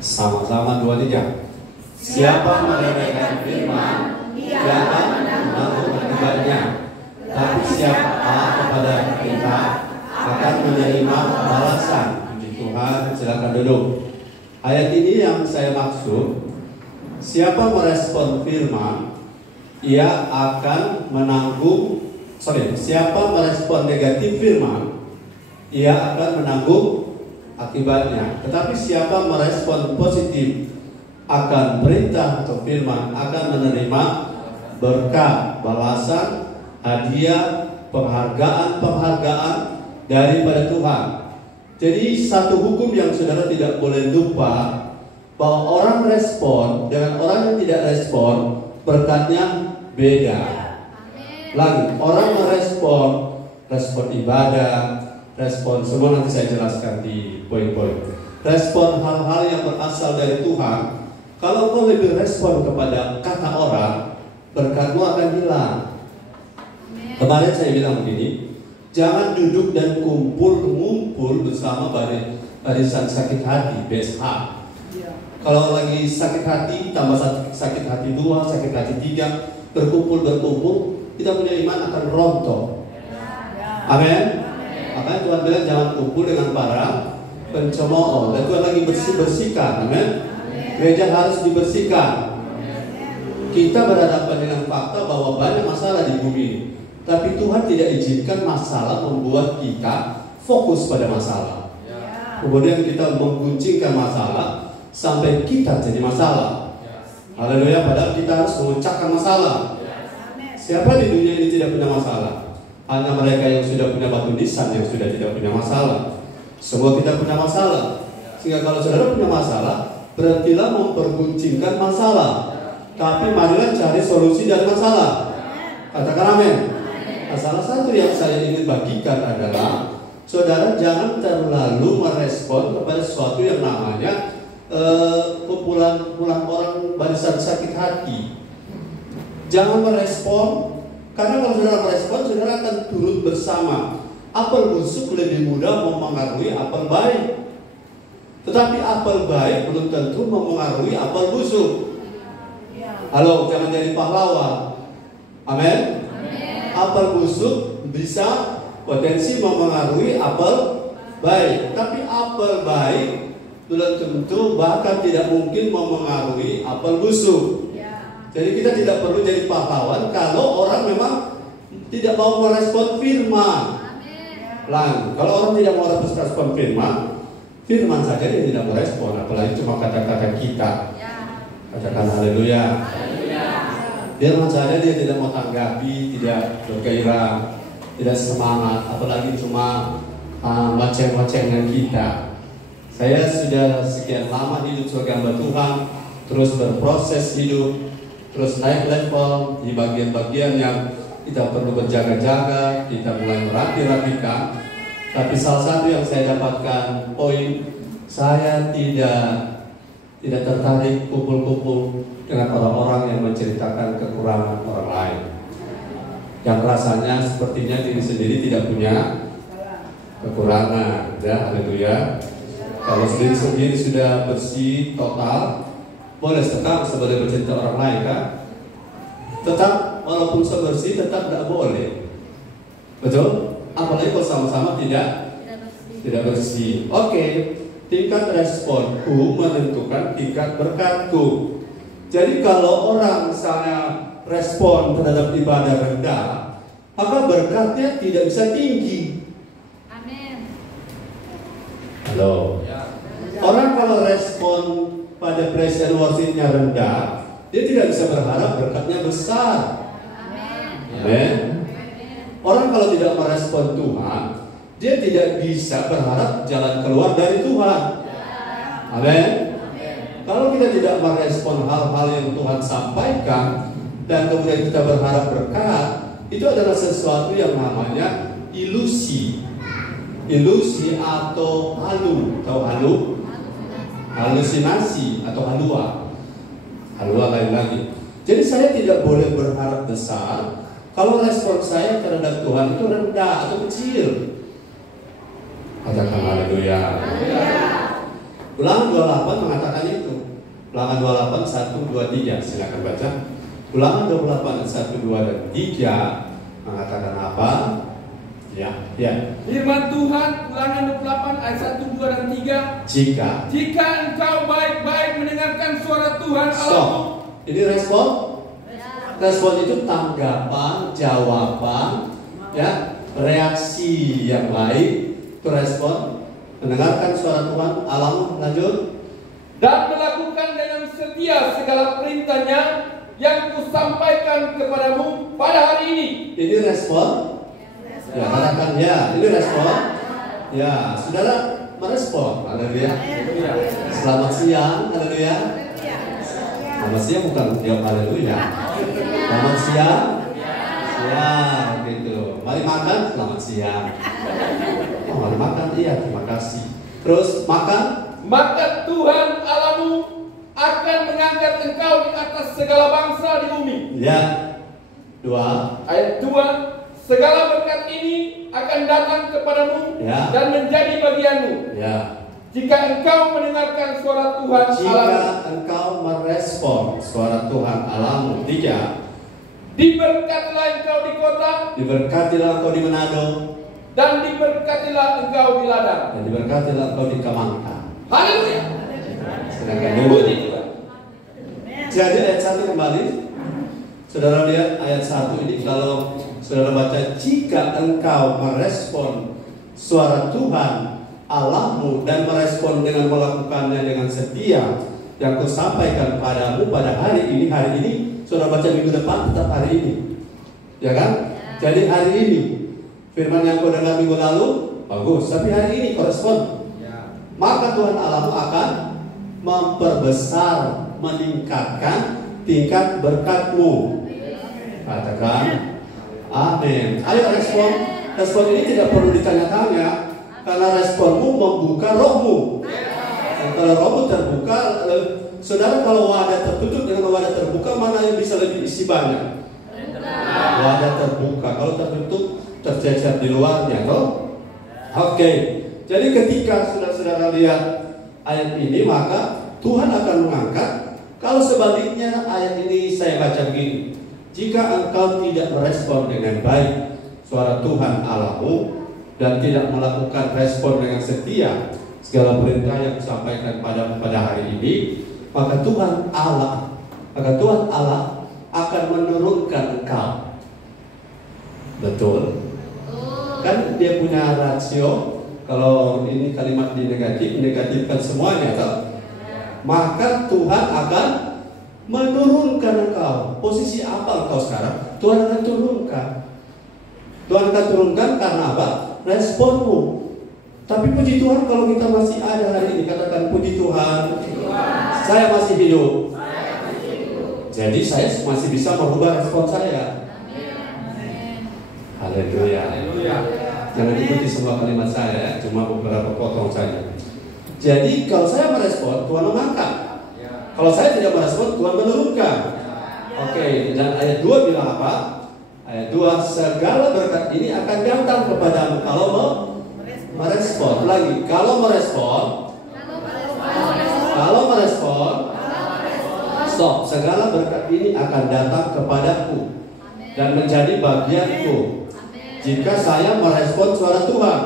Sama-sama 2, 3. Siapa meremehkan firman, ia akan menanggung akibatnya. Tapi siapa taat kepada perintah akan menerima balasan. Puji Tuhan, silakan duduk. Ayat ini yang saya maksud, siapa merespon firman, ia akan menanggung. Siapa merespon negatif firman, ia akan menanggung akibatnya. Tetapi siapa merespon positif akan perintah atau firman, akan menerima berkat, balasan, hadiah, penghargaan daripada Tuhan. Jadi satu hukum yang saudara tidak boleh lupa, bahwa orang respon dengan orang yang tidak respon, berkatnya beda. Lagi, orang merespon, respon ibadah, respon semua nanti saya jelaskan di poin-poin. Respon hal-hal yang berasal dari Tuhan. Kalau kau lebih respon kepada kata orang, berkatmu akan hilang. Kemarin saya bilang begini, jangan duduk dan ngumpul bersama barisan sakit hati, BSH. Kalau lagi sakit hati, tambah sakit hati 2, sakit hati 3, berkumpul, kita punya iman akan rontok. Amin. Makanya Tuhan bilang jangan kumpul dengan para pencemooh. Dan Tuhan lagi bersihkan. Amin. Gereja harus dibersihkan. Kita berhadapan dengan fakta bahwa banyak masalah di bumi ini. Tapi Tuhan tidak izinkan masalah membuat kita fokus pada masalah. Kemudian kita mengguncingkan masalah sampai kita jadi masalah. Haleluya, padahal kita harus memecahkan masalah. Siapa di dunia ini tidak punya masalah? Hanya mereka yang sudah punya batu nisan yang sudah tidak punya masalah. Semua kita punya masalah. Sehingga kalau saudara punya masalah, berhentilah memperguncingkan masalah. Tapi marilah cari solusi dari masalah. Katakan amin. Nah, salah satu yang saya ingin bagikan adalah saudara jangan terlalu merespon kepada sesuatu yang namanya kumpulan orang barisan sakit hati. Jangan merespon, karena kalau saudara merespon, saudara akan turut bersama. Apel busuk lebih mudah mempengaruhi apel baik. Tetapi apel baik belum tentu mempengaruhi apel busuk. Halo, jangan jadi pahlawan. Amin. Apel busuk bisa potensi mempengaruhi apel baik, tapi apel baik belum tentu bahkan tidak mungkin mempengaruhi apel busuk. Jadi kita tidak perlu jadi pahlawan kalau orang memang tidak mau merespon firman. Kalau orang tidak mau merespon firman saja dia tidak merespon, apalagi cuma kata-kata kita. Katakan haleluya. Firman saja dia tidak mau tanggapi, tidak bergairah, tidak semangat, apalagi cuma macam-macamnya kita. Saya sudah sekian lama hidup sebagai hamba Tuhan, terus berproses hidup, terus naik level di bagian-bagian yang kita perlu berjaga-jaga, kita mulai merapi-rapikan. Tapi salah satu yang saya dapatkan poin, saya tidak tertarik kumpul-kumpul dengan orang-orang yang menceritakan kekurangan orang lain, yang rasanya sepertinya diri sendiri tidak punya kekurangan. Ya, haleluya. Kalau sendiri sudah bersih total, boleh tetap sebagai bercerita orang lain kan? Tetap walaupun sebersih tetap tidak boleh. Betul? Apalagi kalau sama-sama tidak bersih. Oke, tingkat responku menentukan tingkat berkatku. Jadi kalau orang misalnya respon terhadap ibadah rendah, maka berkatnya tidak bisa tinggi. Amin. Halo. Orang kalau respon pada praise and worship-nya rendah, dia tidak bisa berharap berkatnya besar. Amin. Orang kalau tidak merespon Tuhan, dia tidak bisa berharap jalan keluar dari Tuhan. Amin. Kalau kita tidak merespon hal-hal yang Tuhan sampaikan dan kemudian kita berharap berkat, itu adalah sesuatu yang namanya ilusi. Ilusi atau halusinasi atau halua lain lagi. Jadi saya tidak boleh berharap besar kalau respon saya terhadap Tuhan itu rendah atau kecil. Katakan haleluya. Ulangan 28 mengatakan itu. Ulangan 28, 1, 2, 3. Silakan baca. Ulangan 28, 1, 2, dan 3 mengatakan apa? Ya. Firman Tuhan, Ulangan 28 ayat 1, 2, dan 3. Jika engkau baik-baik mendengarkan suara Tuhan Allahmu. Ini respon? Respon itu tanggapan, jawaban, ya, reaksi yang baik. Itu respon. Mendengarkan suara Tuhan Allahmu. Lanjut. Dan melakukan dengan setia segala perintahnya yang kusampaikan kepadamu pada hari ini. Ini respon. Ya, katakan ya, ini respon. Ya, saudara merespon. Haleluya. Selamat siang. Haleluya. Selamat siang bukan jawab haleluya. Selamat siang. Siang gitu. Mari makan. Selamat siang. Oh, mari makan. Iya, terima kasih. Terus makan. Maka Tuhan Allahmu akan mengangkat engkau di atas segala bangsa di bumi. Ya. 2. Ayat 2. Segala berkat ini akan datang kepadamu, ya, dan menjadi bagianmu, ya, jika engkau mendengarkan suara Tuhan Allahmu. Jika engkau merespon suara Tuhan Allahmu. 3. Diberkatilah engkau di kota, diberkatilah engkau di Manado, dan diberkatilah engkau di ladang, dan diberkatilah engkau di Kamangka. Haleluya. Sedangkan dulu. Jadi ayat 1 kembali. Saudara lihat ayat 1 ini, kalau saudara baca, jika engkau merespon suara Tuhan Allahmu dan merespon dengan melakukannya dengan setia yang kusampaikan padamu pada hari ini, saudara baca minggu depan tetap hari ini, ya kan? Jadi hari ini firman yang kau dengar minggu lalu bagus, tapi hari ini korespon. Maka Tuhan Allahmu akan memperbesar, meningkatkan tingkat berkatmu. Katakan amin. Ayo respon. Respon ini tidak perlu ditanya-tanya, karena responmu membuka rohmu. Dan kalau rohmu terbuka, saudara, kalau wadah tertutup dengan wadah terbuka, mana yang bisa lebih isi banyak? Wadah terbuka. Kalau tertutup, tercecer di luarnya, toh? Oke. Jadi ketika saudara-saudara lihat ayat ini, maka Tuhan akan mengangkat. Kalau sebaliknya ayat ini saya baca begini, jika engkau tidak merespon dengan baik suara Tuhan Allahmu dan tidak melakukan respon dengan setia segala perintah yang disampaikan pada hari ini, maka Tuhan Allah akan menurunkan engkau. Betul? Kan dia punya rasio. Kalau ini kalimat negatifkan semuanya, toh? Maka Tuhan akan menurunkan engkau. Posisi apa engkau sekarang? Tuhan akan turunkan. Tuhan akan turunkan karena apa? Responmu. Tapi puji Tuhan kalau kita masih ada hari ini, katakan puji Tuhan. Saya masih hidup. Jadi saya masih bisa merubah respon saya. Haleluya. Jangan ikuti semua kalimat saya, cuma beberapa potong saja. Jadi kalau saya merespon, Tuhan mengangkat. Kalau saya tidak merespon, Tuhan menurunkan. Oke, dan ayat 2 bilang apa? Ayat 2, segala berkat ini akan datang kepadamu kalau merespon. Lagi, kalau merespon, stop. Segala berkat ini akan datang kepadaku dan menjadi bagianku jika saya merespon suara Tuhan.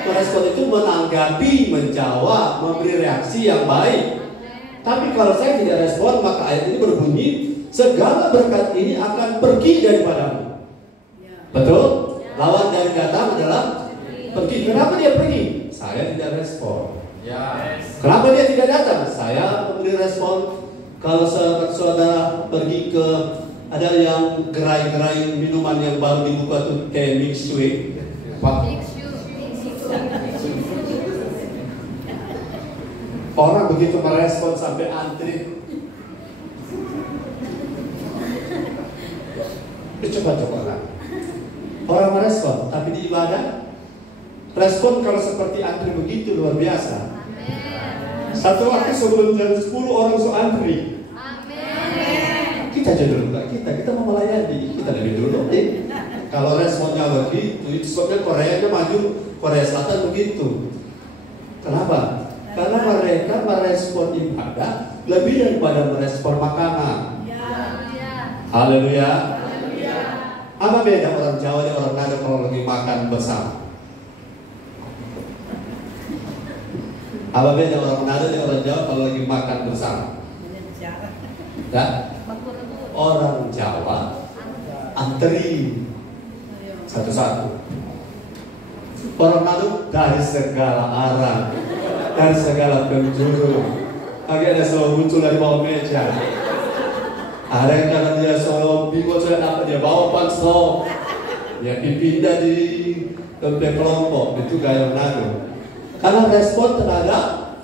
Merespon itu menanggapi, menjawab, memberi reaksi yang baik. Tapi kalau saya tidak respon, maka ayat ini berbunyi, segala berkat ini akan pergi daripadamu. Betul? Lawan dari datang adalah pergi. Kenapa dia pergi? Saya tidak respon. Kenapa dia tidak datang? Saya memberi respon. Kalau saudara pergi ke, ada yang gerai-gerai minuman yang baru dibuka tuh kayak Mixue. Orang begitu merespon sampai antri. Coba lah. Orang merespon, tapi di ibadah respon kalau seperti antri begitu luar biasa. Satu waktu sebelum jam 10 orang antri. Kita aja dulu, kita mau melayani, kita lebih dulu. Kalau responnya begitu, itu sebabnya Korea maju, Korea Selatan begitu. Kenapa? Karena mereka merespon ibadah lebih daripada merespon makanan. Haleluya. Apa beda orang Jawa dan orang Nado kalau lagi makan bersama? Apa beda orang Nado dan orang Jawa kalau lagi makan bersama? Ya? Orang Jawa antri satu-satu. Orang Nado dari segala arah, dari segala penjuru. Lagi ada selalu muncul dari bawah meja. Ada yang kadang dia selalu bingung saya apa dia bawa pansel. Ya dipindah di tempat kelompok itu gaya Nado. Karena respon terhadap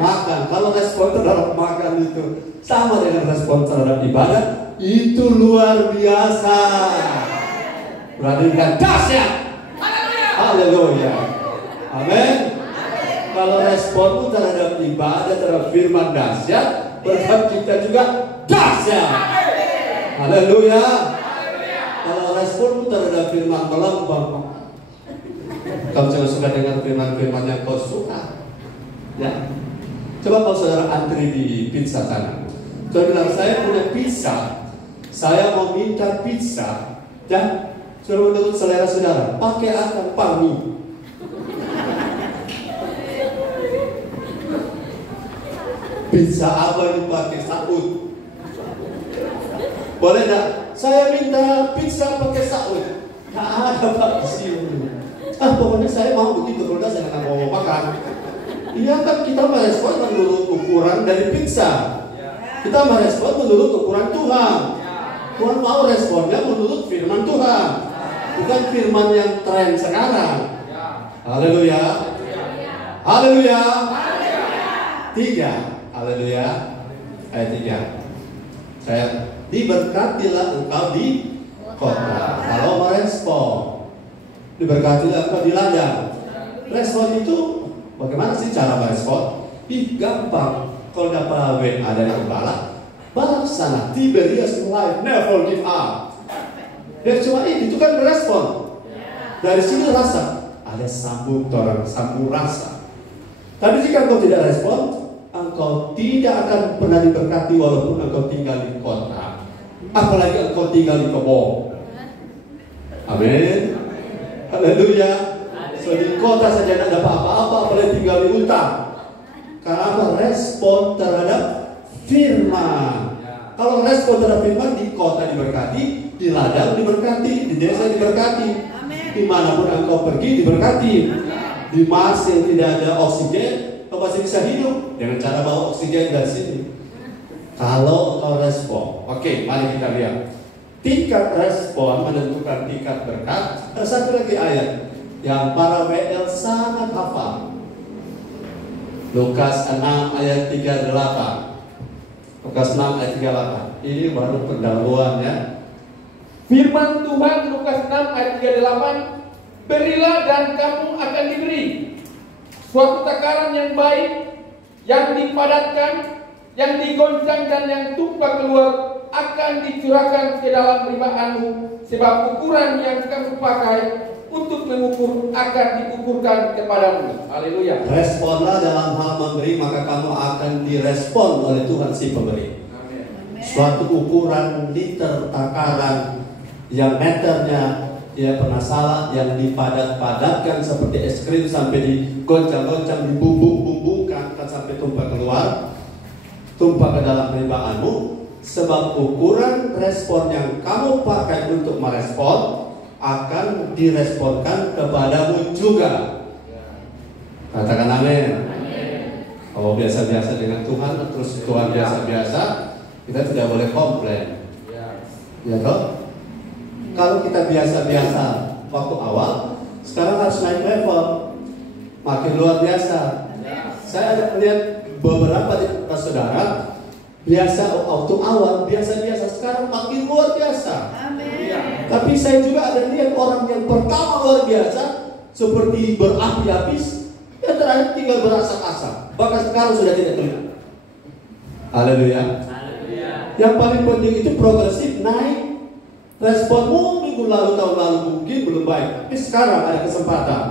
makan. Kalau respon terhadap makan itu sama dengan respon terhadap ibadah, itu luar biasa. Berarti kan dahsyat. Haleluya. Amin. Kalau respon terhadap ibadah, terhadap firman dahsyat, berkat kita juga dahsyat. Haleluya. Kalau respon terhadap firman melambang, kamu jangan suka dengan firman-firman yang kau suka. Ya. Coba kalau saudara antri di pizza sana, saudara bilang saya punya pizza, saya mau minta pizza, dan saudara menurut selera saudara pakai akan parmi. Pizza apa yang dipakai saud? Boleh tak? Saya minta pizza pakai saud. Tak ada Pak di sini. Pokoknya saya mau begitu, kalau saya nggak mau makan. Iya kan kita merespon menurut ukuran dari pizza. Kita merespon menurut ukuran Tuhan. Tuhan mau responnya menurut firman Tuhan, bukan firman yang tren sekarang. Haleluya. Haleluya. 3. Haleluya. Ayat 3. Saya diberkatilah engkau di kota. Kalau merespon, diberkatilah engkau di ladang. Respon itu bagaimana sih cara merespon? Gampang. Kalau dapat WA dari gembala, balap sana, Tiberias life, never give up. Dan cuma itu kan merespon. Dari sini rasa ada sambung torang, sambung rasa. Tapi jika engkau tidak respon, engkau tidak akan pernah diberkati walaupun engkau tinggal di kota. Apalagi engkau tinggal di kebun. Amin. Haleluya. So di kota saja tidak dapat apa-apa, apalagi tinggal di hutan. Karena apa? Respon terhadap firman. Kalau respon terhadap firman, di kota diberkati, di ladang diberkati, di desa diberkati, dimanapun engkau pergi diberkati. Di Mars yang tidak ada oksigen, kau masih bisa hidup dengan cara bawa oksigen dari sini. Kalau engkau respon, oke, mari kita lihat. Tingkat respon menentukan tingkat berkat. Ada satu lagi ayat yang para WL sangat hafal. Lukas 6 ayat 38. Lukas 6 ayat 38. Ini baru pendahuluan ya. Firman Tuhan Lukas 6 ayat 38, berilah dan kamu akan diberi. Suatu takaran yang baik, yang dipadatkan, yang digoncang dan yang tumpah keluar akan dicurahkan ke dalam rimaanmu, sebab ukuran yang kamu pakai untuk mengukur akan diukurkan kepadamu. Haleluya. Responlah dalam hal memberi, maka kamu akan direspon oleh Tuhan si pemberi. Amin. Suatu ukuran liter takaran yang meternya ya pernah salah, yang dipadat-padatkan seperti es krim sampai digoncang-goncang, dibumbung-bumbungkan sampai tumpah keluar, tumpah ke dalam rimaanmu. Sebab ukuran respon yang kamu pakai untuk merespon akan diresponkan kepadamu juga. Katakan amin. Kalau biasa-biasa dengan Tuhan, terus Tuhan biasa-biasa, kita tidak boleh komplain. Ya toh? Kalau kita biasa-biasa waktu awal, sekarang harus naik level, makin luar biasa. Saya ada melihat beberapa di saudara biasa waktu awal biasa-biasa, sekarang makin luar biasa. Amin. Tapi saya juga ada lihat orang yang pertama luar biasa seperti berapi-api, yang terakhir tinggal berasap-asap, bahkan sekarang sudah tidak terlihat. Haleluya. Yang paling penting itu progresif naik. Responmu minggu lalu, tahun lalu mungkin belum baik, tapi sekarang ada kesempatan.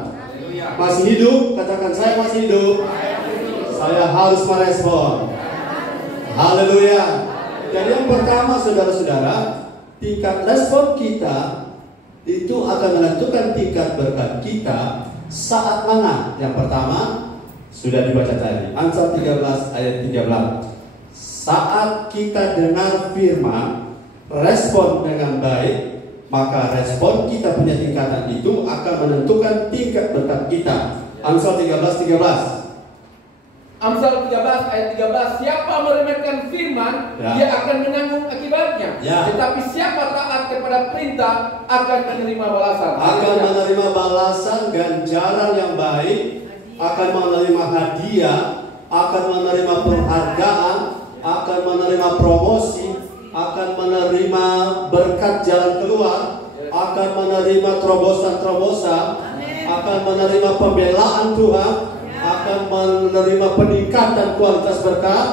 Masih hidup, katakan saya masih hidup. Saya harus merespon. Haleluya. Jadi yang pertama saudara-saudara, tingkat respon kita itu akan menentukan tingkat berkat kita saat mana. Yang pertama sudah dibaca tadi, Amsal 13 ayat 13. Saat kita dengar firman, respon dengan baik, maka respon kita punya tingkatan itu akan menentukan tingkat berkat kita. Amsal 13:13. Amsal 13 ayat 13, siapa meremehkan firman, dia akan menanggung akibatnya. Tetapi siapa taat kepada perintah akan menerima balasan. Akan menerima balasan, ganjaran yang baik, akan menerima hadiah, akan menerima penghargaan, akan menerima promosi, akan menerima berkat jalan keluar, akan menerima terobosan-terobosan, akan menerima pembelaan Tuhan, akan menerima peningkatan kualitas berkat,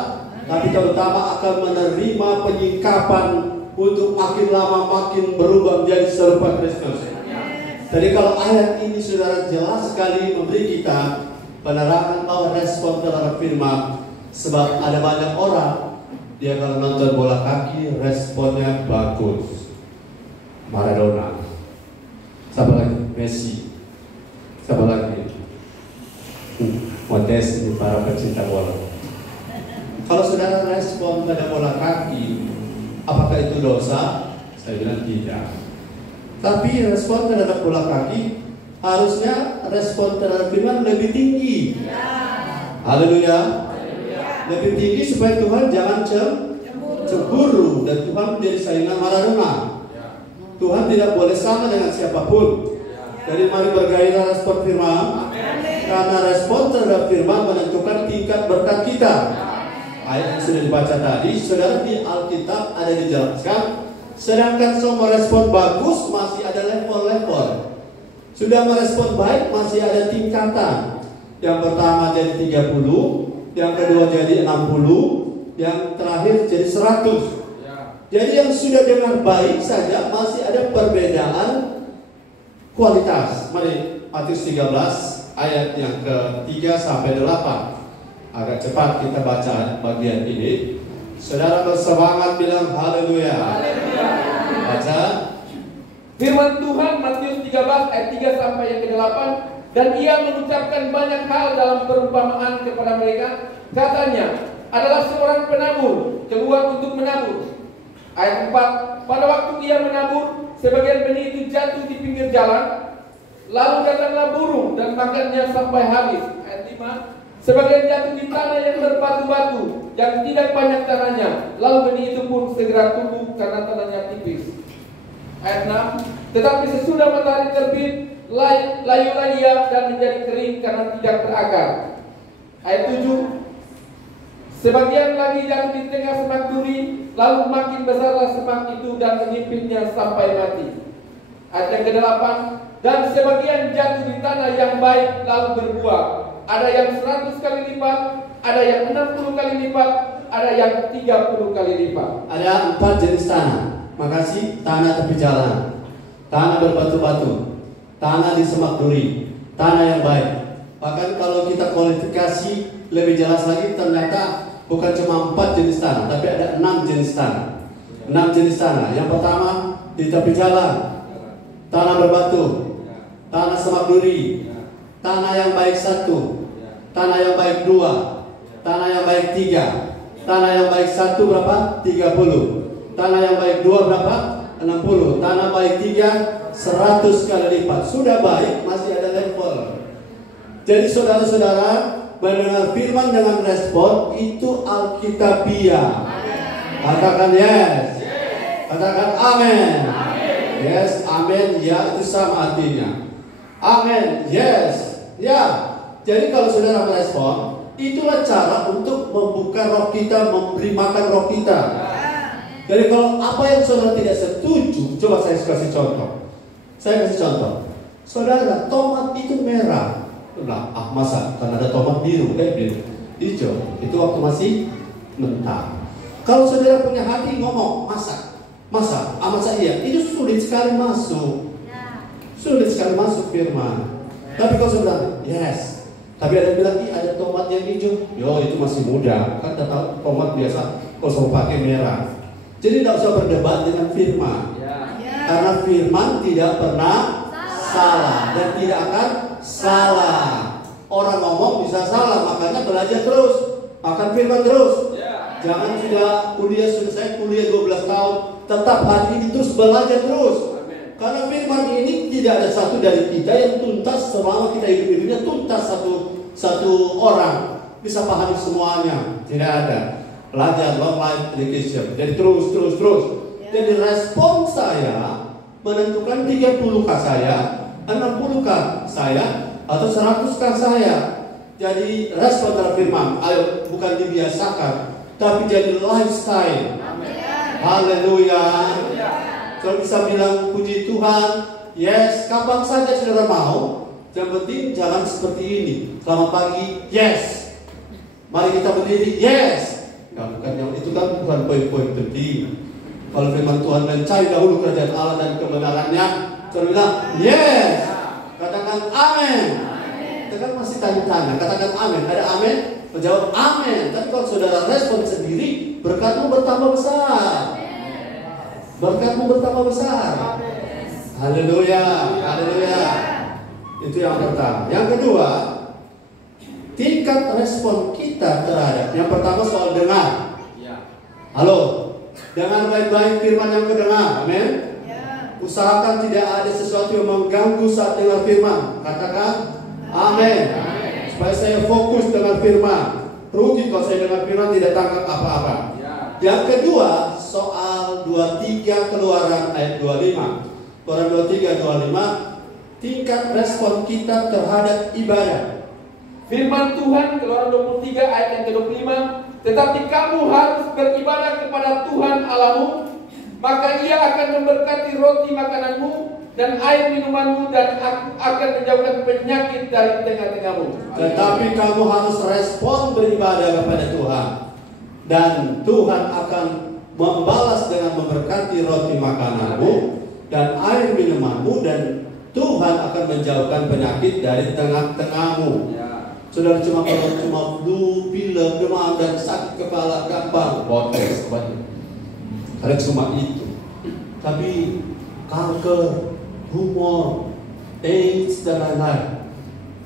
tapi terutama akan menerima penyikapan untuk makin lama makin berubah menjadi serupa Kristus. Jadi kalau ayat ini saudara jelas sekali memberi kita penerangan bahwa respon terhadap firman. Sebab ada banyak orang, dia kalau nonton bola kaki responnya bagus. Maradona, siapa lagi? Messi, siapa lagi? Modes ini para pecinta bola. Kalau saudara respon pada bola kaki, apakah itu dosa? Saya bilang tidak. Tapi respon terhadap bola kaki harusnya respon terhadap firman lebih tinggi. Haleluya. Lebih tinggi supaya Tuhan jangan cemburu dan Tuhan menjadi saingan Maradona. Tuhan tidak boleh sama dengan siapapun. Jadi mari bergairah respon firman. Karena respon terhadap firman menentukan tingkat berkat kita. Ayat yang sudah dibaca tadi, saudara, di Alkitab ada dijelaskan. Sedangkan semua respon bagus masih ada level-level. Sudah merespon baik masih ada tingkatan. Yang pertama jadi 30, yang kedua jadi 60, yang terakhir jadi 100. Jadi yang sudah dengar baik saja masih ada perbedaan kualitas. Mari Matius 13 ayat yang ke-3 sampai 8. Agak cepat kita baca bagian ini. Saudara bersemangat bilang haleluya. Baca. Firman Tuhan Matius 13 ayat 3 sampai yang ke-8. Dan ia mengucapkan banyak hal dalam perumpamaan kepada mereka. Katanya, adalah seorang penabur keluar untuk menabur. Ayat 4. Pada waktu ia menabur, sebagian benih itu jatuh di pinggir jalan. Lalu datanglah burung dan makannya sampai habis. Ayat 5. Sebagian jatuh di tanah yang berbatu-batu, yang tidak banyak tanahnya. Lalu benih itu pun segera tumbuh karena tanahnya tipis. Ayat 6. Tetapi sesudah matahari terbit, layulah ia dan menjadi kering karena tidak berakar. Ayat 7. Sebagian lagi jatuh di tengah semak duri, lalu makin besarlah semak itu dan menyipitnya sampai mati. Ayat yang ke-8. Dan sebagian jatuh di tanah yang baik lalu berbuah. Ada yang 100 kali lipat, ada yang 60 kali lipat, ada yang 30 kali lipat. Ada 4 jenis tanah. Makasih. Tanah tepi jalan, tanah berbatu-batu, tanah di semak duri, tanah yang baik. Bahkan kalau kita kualifikasi lebih jelas lagi, ternyata bukan cuma 4 jenis tanah, tapi ada 6 jenis tanah. 6 jenis tanah. Yang pertama di tepi jalan, tanah berbatu, tanah semak duri, tanah yang baik 1, tanah yang baik 2, tanah yang baik 3, tanah yang baik 1 berapa? 30, tanah yang baik 2 berapa? 60, tanah baik 3 100 kali lipat. Sudah baik masih ada level. Jadi saudara-saudara, mendengar firman dengan respon itu alkitabiah. Katakan yes, katakan amin. Yes, amin, ya itu sama artinya. Amin, yes, ya. Jadi kalau saudara merespon, itulah cara untuk membuka roh kita, memberi makan roh kita. Jadi kalau apa yang saudara tidak setuju, coba saya kasih contoh. Saya kasih contoh. Saudara, tomat itu merah. Nah, masa? Karena ada tomat biru, biru, hijau. Itu waktu masih mentah. Kalau saudara punya hati ngomong, masak. Masa iya, itu sulit sekali masuk. Sulit sekali masuk firman. Tapi kalau saudara, yes, Tapi ada yang bilang, ada tomat yang hijau. Yo, itu masih muda. Kan kita tahu tomat biasa kalau pakai merah. Jadi tidak usah berdebat dengan firman. Karena firman tidak pernah salah dan tidak akan salah. Orang ngomong bisa salah, makanya belajar terus, makan firman terus. Jangan sudah kuliah, saya kuliah 12 tahun, tetap hari ini terus belajar terus. Karena firman ini tidak ada satu dari kita yang tuntas selama kita hidup-hidupnya tuntas satu orang bisa pahami semuanya. Tidak ada. Belajar long life education. Jadi terus. Jadi respon saya menentukan 30k saya, 60k saya, atau 100k saya. Jadi respon terhadap firman, ayo bukan dibiasakan, tapi jadi lifestyle. Haleluya. Kalau bisa bilang puji Tuhan, yes, kapan saja saudara mau. Yang penting jangan seperti ini. Selamat pagi, yes. Mari kita berdiri, yes. Nah, bukan yang itu kan bukan poin-poin penting. Kalau firman Tuhan mencari dahulu kerajaan Allah dan kebenarannya, saudara bilang, yes. Katakan amin. Kita kan masih tanya-tanya, katakan amin. Ada amin? Menjawab amin. Tapi kalau saudara respon sendiri, berkatmu bertambah besar. Berkatmu bertambah besar. Haleluya. Haleluya. Itu yang pertama. Yang kedua, tingkat respon kita terhadap. Yang pertama soal dengar. Halo, dengar baik-baik firman yang kedengar. Amin. Usahakan tidak ada sesuatu yang mengganggu saat dengar firman. Katakan amin. Supaya saya fokus dengan firman. Rugi kalau saya dengar firman tidak tangkap apa-apa. Yang kedua, soal 23 Keluaran ayat 25. Keluaran 23 25, tingkat respon kita terhadap ibadah. Firman Tuhan Keluaran 23 ayat yang ke-25, tetapi kamu harus beribadah kepada Tuhan Allahmu, maka Ia akan memberkati roti makananmu dan air minumanmu, dan akan menjauhkan penyakit dari tengah-tengahmu. Tetapi kamu harus respon beribadah kepada Tuhan, dan Tuhan akan membalas dengan memberkati roti makananmu dan air minumanmu, dan Tuhan akan menjauhkan penyakit dari tengah-tengahmu. Saudara, kalau cuma flu, pilek, demam, dan sakit kepala gampang botes banyak. Karena cuma itu. Tapi kanker, tumor, AIDS, dan lain-lain,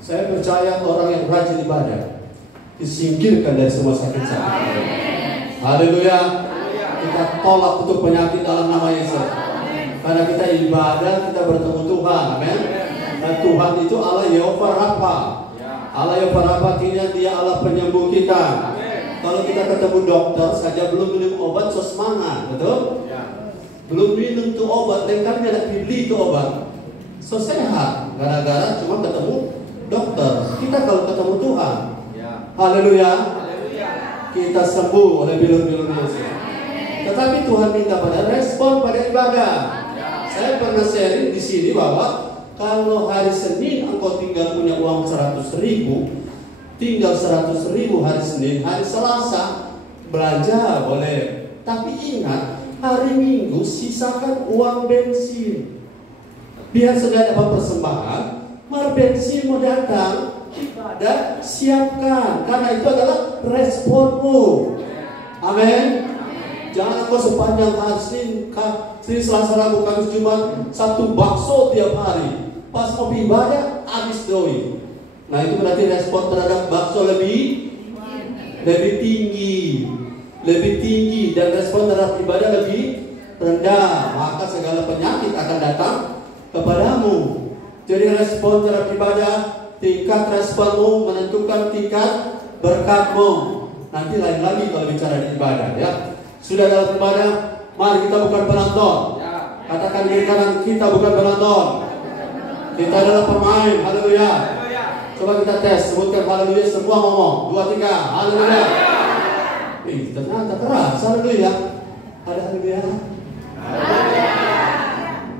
saya percaya orang yang rajin ibadah disingkirkan dari semua sakit-sakit. Haleluya. Kita tolak untuk penyakit dalam nama Yesus. Karena kita ibadah, kita bertemu Tuhan. Amin. Dan Tuhan itu Allah Yehova Rafa. Allah Yehova Rafa, Dia Allah penyembuh kita. Kalau kita ketemu dokter saja belum minum obat, so semangat, betul? Belum minum tuh obat, dan kami ada pilih itu obat, so sehat. Gara-gara cuma ketemu dokter. Kita kalau ketemu Tuhan, haleluya, kita sembuh oleh bilur-bilur Yesus. Tetapi Tuhan minta pada respon pada ibadah. Saya pernah sharing di sini bahwa kalau hari Senin engkau tinggal punya uang 100.000, tinggal 100.000 hari Senin, hari Selasa belanja boleh. Tapi ingat, hari Minggu sisakan uang bensin. Biar sudah dapat persembahan, mar bensin mau datang, ibadah siapkan. Karena itu adalah responmu. Amin. Jangan kau sepanjang hari Senin, Selasa, Rabu, Kamis, Jumat, Sabtu bakso tiap hari. Pas mau ibadah habis doi. Nah itu berarti respon terhadap bakso lebih tinggi, dan respon terhadap ibadah lebih rendah. Maka segala penyakit akan datang kepadamu. Jadi respon terhadap ibadah, tingkat responmu menentukan tingkat berkatmu. Nanti lain lagi kalau bicara di ibadah, ya. Sudah dalam ibadah, mari kita bukan penonton. Katakan di kanan, kita bukan penonton. Kita adalah pemain. Haleluya. Coba kita tes, sebutkan haleluya semua, ngomong 2, 3, haleluya. Ternyata keras, haleluya. Ada haleluya.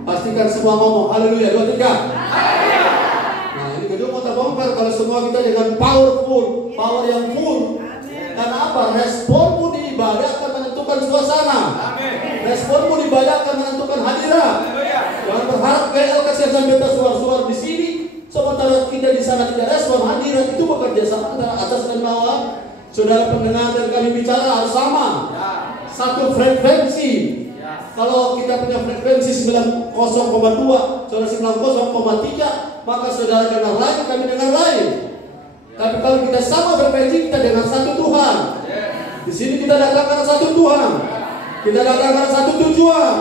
Pastikan semua ngomong haleluya, 2, 3. Nah ini gedung mau terbongkar kalau semua kita dengan power yang full. Karena apa? Responmu di ibadah akan menentukan suasana. Responmu di ibadah akan menentukan hadirat. Jangan berharap GL kasih sampai suar-suar di sini, Sementara kita di sana tidak respon, hadirat itu bekerja sama antara atas dan bawah. Saudara pendengar dan kami bicara harus sama, satu frekuensi. Kalau kita punya frekuensi 90,2, saudara 90,3, maka saudara dengar lain, kami dengar lain. Tapi kalau kita sama frekuensi, kita dengar satu Tuhan. Di sini kita datang karena satu Tuhan. Kita datang karena satu tujuan.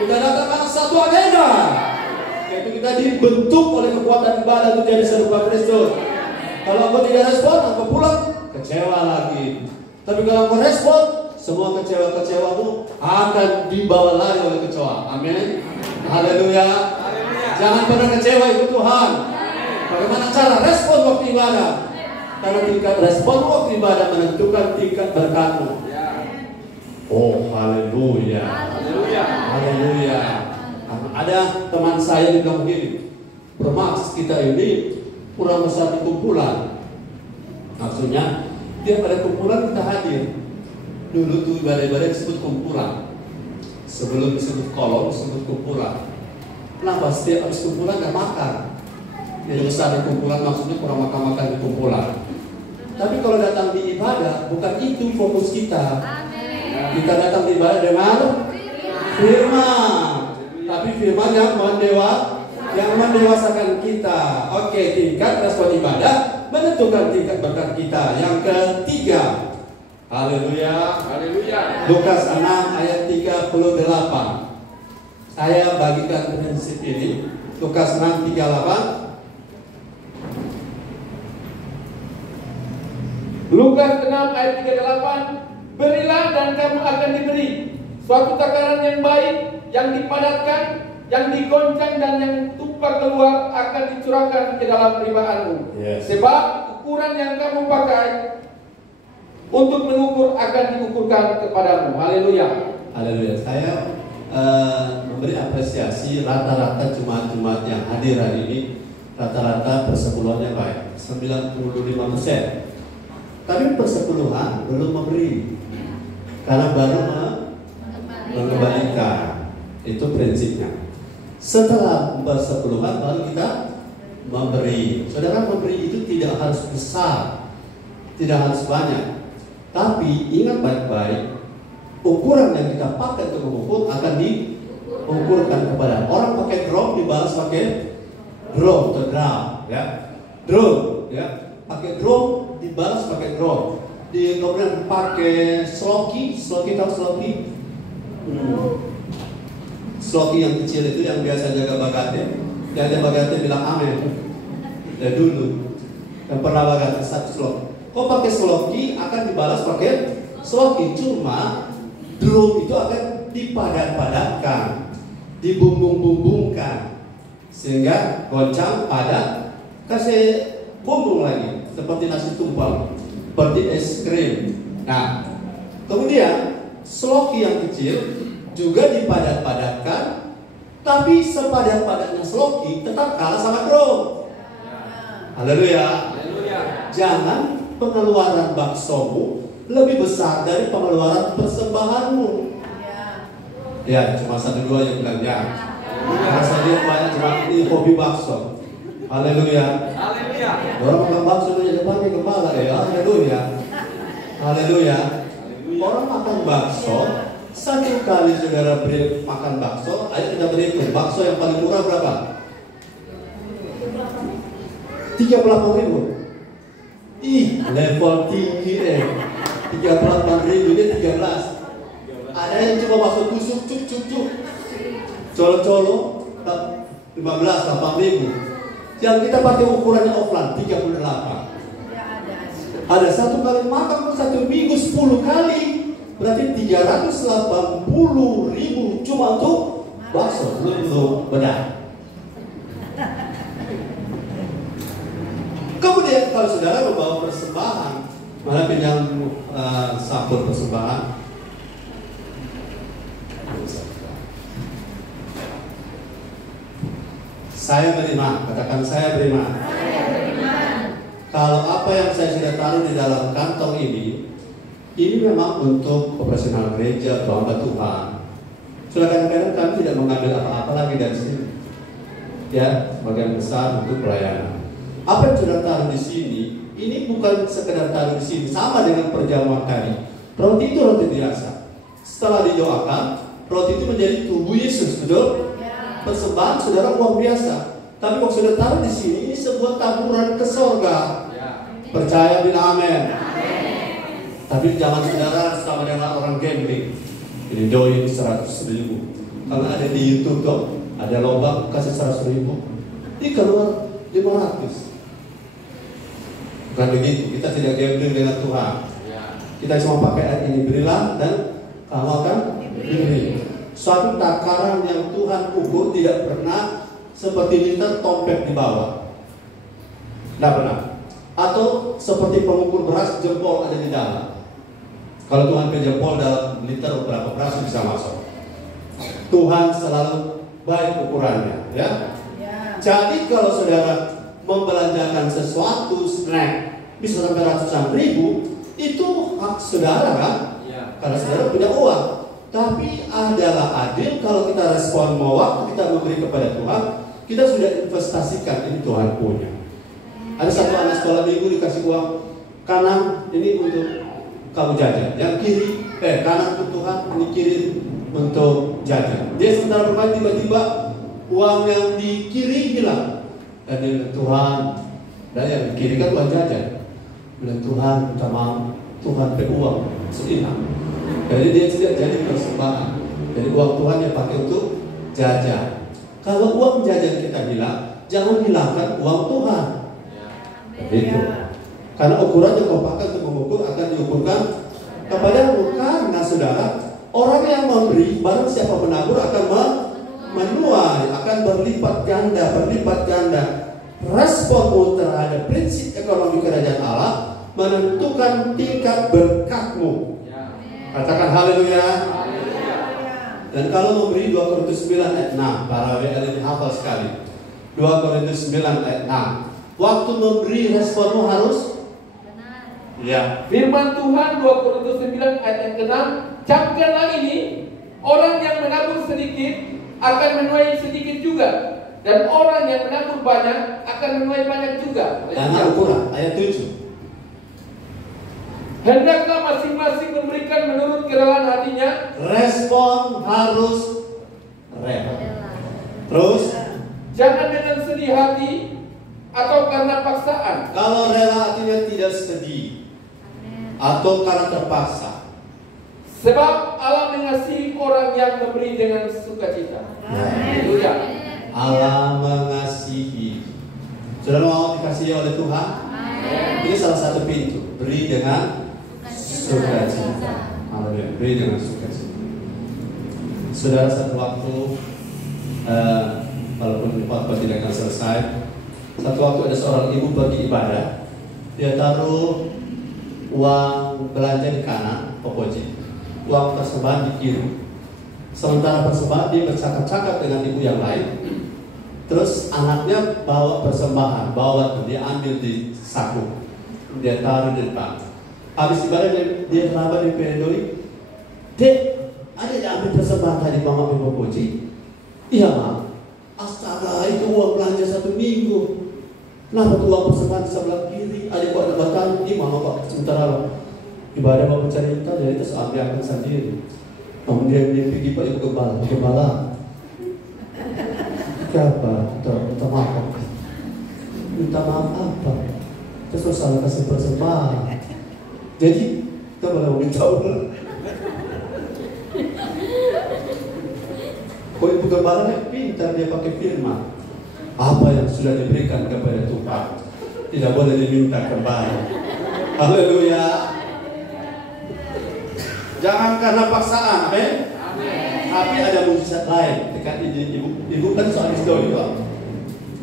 Kita datang karena satu agenda. Yaitu kita dibentuk oleh kekuatan ibadah untuk jadi serupa Kristus. Kalau engkau tidak respon, engkau pulang kecewa lagi. Tapi kalau engkau respon, semua kecewa-kecewamu akan dibawa lari oleh kecoa. Amin. Haleluya. Jangan pernah kecewa ikut Tuhan. Bagaimana cara respon waktu ibadah? Karena tingkat respon waktu ibadah menentukan tingkat berkatmu. Oh, haleluya. Haleluya. Ada teman saya bilang begini, Bermaks kita ini kurang besar di kumpulan. Maksudnya, tiap ada kumpulan kita hadir. Dulu tuh ibadah-ibadah disebut kumpulan. Sebelum disebut kolom, disebut kumpulan. Kenapa? Setiap habis kumpulan gak makan. Jadi besar di kumpulan maksudnya kurang makan-makan di kumpulan. Tapi kalau datang di ibadah, bukan itu fokus kita. Kita datang di ibadah dengan firman. Tapi firman yang mendewasakan kita. Oke, tingkat respon ibadah menentukan tingkat berkat kita. Yang ketiga, haleluya. Lukas 6 ayat 38. Saya bagikan prinsip ini. Lukas 6 38. Lukas 6 ayat 38, berilah dan kamu akan diberi. Suatu takaran yang baik, yang dipadatkan, yang digoncang dan yang tumpah keluar akan dicurahkan ke dalam ribaanmu. Yes. Sebab ukuran yang kamu pakai untuk mengukur akan diukurkan kepadamu. Haleluya. Haleluya. Saya memberi apresiasi rata-rata jemaat-jemaat yang hadir hari ini. Rata-rata persepuluhannya baik, 95%. Tapi persepuluhan belum memberi, karena baru mengembalikan. Itu prinsipnya. Setelah persepuluhan baru kita memberi. Saudara, memberi itu tidak harus besar, tidak harus banyak. Tapi ingat baik-baik, ukuran yang kita pakai untuk mengukur akan diukurkan kepada orang. Pakai drum dibalas pakai drum atau drum, ya. Drum, ya. Pakai drum dibalas pakai drum. Kemudian pakai sloki tahu sloki? Sloki yang kecil itu yang biasa jaga bagate. Yang ada bagate bilang amin. Ya dulu. Yang pernah bagate satu sloki. Kok pakai sloki akan dibalas pakai sloki. Cuma drum itu akan dipadat-padatkan, dibumbung-bumbungkan, sehingga goncang padat, kasih bumbung lagi, seperti nasi tumpang, seperti es krim. Nah, kemudian sloki yang kecil juga dipadat-padatkan, tapi sepadat-padatnya sloki tetap kalah sama drum. Haleluya. Jangan pengeluaran baksomu lebih besar dari pengeluaran persembahanmu. Ya, cuma 1-2 yang bilang ya. Rasa dia banyak cuma ini hobi bakso. Haleluya. Orang makan bakso itu jadi pakai kepala ya. Haleluya. Haleluya. Orang makan bakso, satu kali saudara beri makan bakso, ayo kita berhitung. Bakso yang paling murah berapa? 38.000. Ih, level tinggi deh. 38.000 ini 13. Ada yang cuma bakso tusuk cuk. Colo-colo 15, 8.000. Yang kita pakai ukurannya offline 38. Ada satu kali makan satu minggu 10 kali, berarti 380.000 cuma untuk bakso, belum untuk bedah. Kemudian kalau saudara membawa persembahan, mana pinjam sampul persembahan. Saya beriman, katakan saya beriman. Kalau apa yang saya sudah taruh di dalam kantong ini memang untuk operasional gereja, hamba Tuhan. Sudah kadang-kadang kami tidak mengambil apa-apa lagi dari sini. ya, sebagian besar untuk pelayanan. Apa yang sudah taruh di sini, ini bukan sekedar taruh di sini, sama dengan perjamuan tadi. Roti itu roti biasa. Setelah didoakan, roti itu menjadi tubuh Yesus, betul? Persembahan saudara uang biasa. Tapi kalau sudah taruh di sini, ini sebuah taburan ke sorga. Percaya bilang amin. Tapi jangan saudara sama dengan orang gambling. Ini doi 100.000. Kalau ada di YouTube tuh, ada lobang kasih 100.000, ini keluar 500. Bukan begitu. Kita tidak gambling dengan Tuhan. Kita cuma pakai ayat ini, berilah dan kamu akan diberi. Suatu takaran yang Tuhan ukur tidak pernah seperti liter tompet di bawah. Tidak pernah. Atau seperti pengukur beras jempol ada di dalam. Kalau Tuhan ke jempol dalam liter berapa beras bisa masuk. Tuhan selalu baik ukurannya, ya. Jadi kalau saudara membelanjakan sesuatu snack bisa sampai ratusan ribu, itu hak saudara kan? Karena saudara punya uang. Tapi adalah adil kalau kita respon mau waktu kita memberi kepada Tuhan, kita sudah investasikan, ini Tuhan punya. Ada satu anak sekolah minggu dikasih uang kanan, ini untuk kamu jajan. Yang kiri, kanan untuk Tuhan, ini kiri untuk jajan. Dia sementara bermain, tiba-tiba uang yang di kiri hilang. Dan dia bilang, Tuhan, dan yang di kiri kan uang jajan. Bilang, Tuhan, minta maaf, Tuhan pakai uang, hilang. Jadi dia tidak jadi persembahan. Jadi uang Tuhan yang pakai untuk jajan. Kalau uang jajan kita hilang, jangan hilangkan uang Tuhan. Begitu. Karena ukuran yang kau pakai untuk mengukur akan diukurkan kepadamu. Karena saudara, orang yang memberi, barang siapa menabur akan menuai, akan berlipat ganda. Responmu terhadap prinsip ekonomi kerajaan Allah menentukan tingkat berkatmu. Katakan haleluya. Dan kalau memberi 2 Korintus 9 ayat 6, para WL ini hafal sekali. 2 Korintus 9 ayat 6. Waktu memberi responmu harus ya. Firman Tuhan 2 Korintus 9 ayat yang ke-6, camkanlah ini, orang yang menabur sedikit akan menuai sedikit juga, dan orang yang menabur banyak akan menuai banyak juga. Karena ukuran ayat 7. Hendaklah masing-masing memberikan menurut kerelaan hatinya. Respon harus rela. Terus Jangan dengan sedih hati atau karena paksaan. kalau rela artinya tidak sedih atau karena terpaksa. Sebab Allah mengasihi orang yang memberi dengan sukacita. Haleluya. Allah mengasihi. Saudara mau dikasihi oleh Tuhan? Ini salah satu pintu. Beri dengan sukacita. Haleluya. Beri dengan sukacita. Saudara, satu waktu walaupun khotbah tidak akan selesai, satu waktu ada seorang ibu pergi ibadah. Dia taruh uang belanja di kanan pokoji, uang persembahan di kiri. Sementara persembahan dia bercakap-cakap dengan ibu yang lain. Terus anaknya bawa persembahan, bawa tuh, dia ambil di saku, dia taruh di depan. Habis ibadah dia terlambat di pedoi. Dek, ada yang ambil persembahan tadi mama ibu pokoji? Iya mak. Astaga, itu uang belanja 1 minggu. Kenapa tuh uang persembahan di sebelah kiri? Adik kok ada batang? Ini mama kok sementara ibadah mau cerita, jadi terus ambil sendiri. Kemudian dia pergi Pak Ibu Gembala. Siapa? Minta maaf. Minta maaf apa? Terus salah kasih persembahan. Jadi kita boleh minta ulang. Kok Ibu Gembala pintar, dia pakai firman. Apa yang sudah diberikan kepada Tuhan tidak boleh diminta kembali. Haleluya. Jangan karena paksaan, amin. Tapi ada mujizat lain. Ketika ibu kan soal istri itu,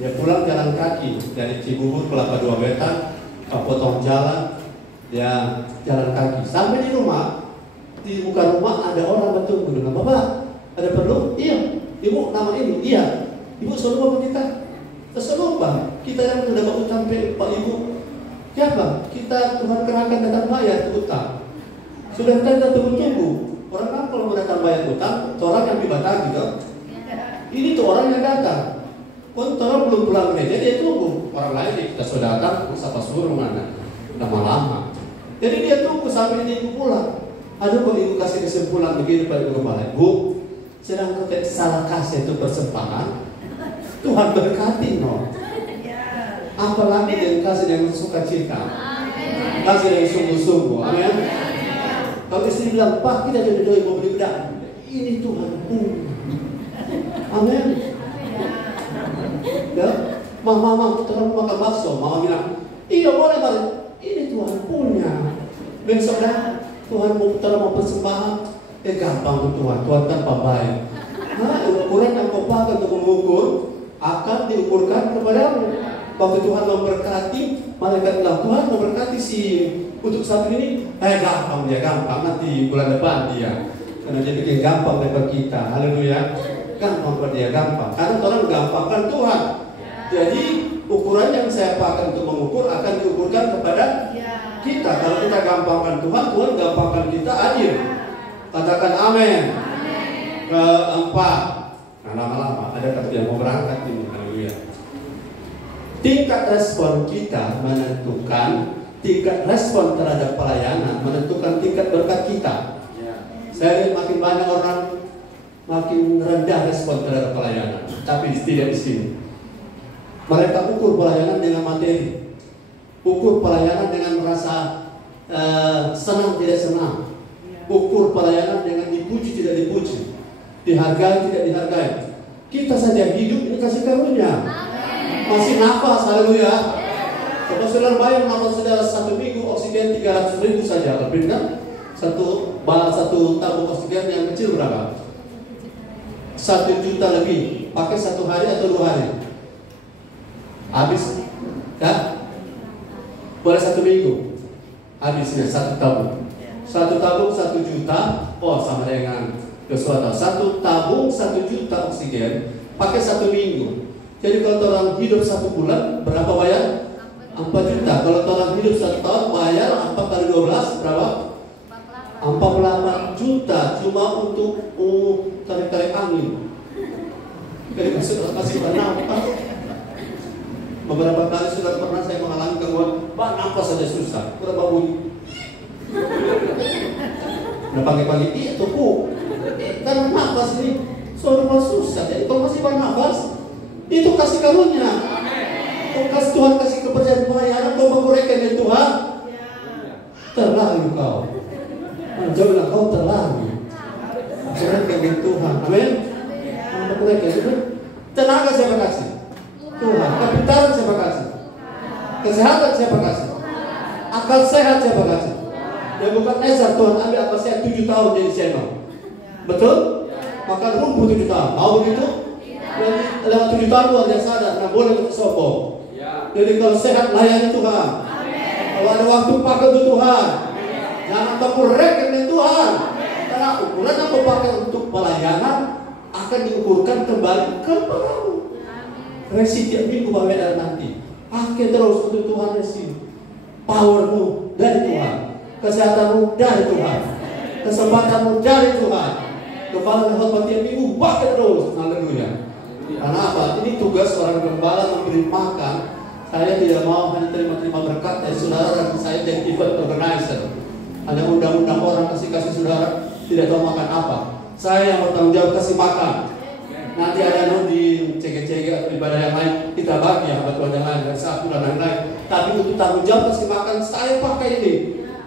dia pulang jalan kaki dari Cibubur Kelapa Dua Wetan, potong jalan, dia jalan kaki sampai di rumah. Di muka rumah ada orang betul bilang, Bapak, ada perlu? Iya. Ibu nama ini? Iya. Ibu selalu apa kita? Selalu bang. Kita yang sudah utang Pak Ibu. Ya bang, kita Tuhan kerahkan datang bayar utang. Sudah kita tunggu-tunggu. Orang kan kalau mau datang bayar utang, itu orang yang dibatasi kan? Ini tuh orang yang datang. Orang belum pulang gereja, dia tunggu orang lain kita sudah datang, siapa suruh mana lama-lama. Jadi dia tunggu sampai ibu pulang. Aduh, kok ibu kasih kesimpulan begini pada ibu kepala. Bu, sedang kau salah kasih itu persembahan, Tuhan berkati no. Apalagi yang kasih yang suka cita, kasih yang sungguh-sungguh. Amin. Kalau istri bilang, Pak, kita jadi doi mau beli bedak, ini Tuhan. Amin. Ya, mama, tolong makan bakso. Mama bilang, iya boleh balik. Ini Tuhan punya. Besok dah Tuhan mau persembahan. Gampang tuh Tuhan kan pembaik. Nah, ukuran yang kau pakai untuk mengukur akan diukurkan kepadamu. Waktu Tuhan memberkati, malaikat bilang, Tuhan memberkati si untuk satu ini. Gampang dia, gampang. Nanti bulan depan dia. Karena dia bikin gampang daripada kita. Haleluya. Gampang buat dia, gampang. Karena orang gampangkan Tuhan. Jadi ukuran yang saya pakai untuk mengukur akan diukurkan kepada kita. Kalau kita gampangkan Tuhan, Tuhan gampangkan kita adil. Katakan amin. Keempat, nah lama-lama ada kata yang mau berangkat ini. Haleluya. Tingkat respon kita menentukan, tingkat respon terhadap pelayanan menentukan tingkat berkat kita. Saya lihat makin banyak orang makin rendah respon terhadap pelayanan, tapi tidak di sini. Mereka ukur pelayanan dengan materi, ukur pelayanan dengan merasa senang tidak senang, ukur pelayanan dengan dipuji tidak dipuji, dihargai tidak dihargai. Kita saja hidup ini kasih karunia, masih nafas, haleluya. Coba saudara bayang nafas saudara 1 minggu oksigen 300.000 saja, lebih kan? Satu tabung oksigen yang kecil berapa? 1 juta lebih, pakai 1 hari atau 2 hari? Habis, ya? Boleh 1 minggu, habisnya 1 tabung. 1 tabung 1 juta, oh sama dengan sesuatu. 1 tabung 1 juta oksigen, pakai 1 minggu. Jadi kalau orang hidup 1 bulan, berapa bayar? 4 juta. Kalau orang hidup 1 tahun, bayar 4 kali 12, berapa? 48 juta cuma untuk tarik-tarik angin. Jadi masih bernafas. Beberapa kali sudah pernah saya mengalami gangguan, nafas saja susah. Berapa bunyi? Udah pagi-pagi, iya tuh kan nafas ini suara susah. Jadi kalau masih bernafas, itu kasih karunia. Kau Tuhan kasih kepercayaan pelayanan, kau menguraikan dengan Tuhan. Terlalu kau. Jangan bilang kau terlalu. Menguraikan dengan Tuhan. Amin. Menguraikan. Tenaga siapa kasih? Tuhan. Kepintaran siapa kasih? Kesehatan siapa kasih? Akal sehat siapa kasih? Ya bukan Ezra, Tuhan ambil akal sehat 7 tahun jadi senior. Betul? Makan rumput 7 tahun. Mau begitu? Lewat 7 tahun luar biasa ada, nggak boleh untuk sombong. Jadi kalau sehat layani Tuhan. Kalau ada waktu pakai untuk Tuhan. Jangan terkurek dengan Tuhan. Karena ukuran yang kau pakai untuk pelayanan akan diukurkan kembali kepadamu. Resi tiap minggu bawa nanti. Pakai terus untuk Tuhan resi. Powermu dari Tuhan, kesehatanmu dari Tuhan, kesempatanmu dari Tuhan. Kepala dan khotbah tiap minggu pakai terus. Haleluya. Karena apa? Ini tugas seorang gembala memberi makan. Saya tidak mau hanya terima berkat dari saudara dan saya jadi event organizer. Ada undang-undang orang kasih saudara tidak tahu makan apa. Saya yang bertanggung jawab kasih makan. Nanti ada di cege-cege atau ibadah yang lain kita bagi ya bantuan yang lain dan satu dan lain-lain. Tapi untuk tanggung jawab kasih makan saya pakai ini.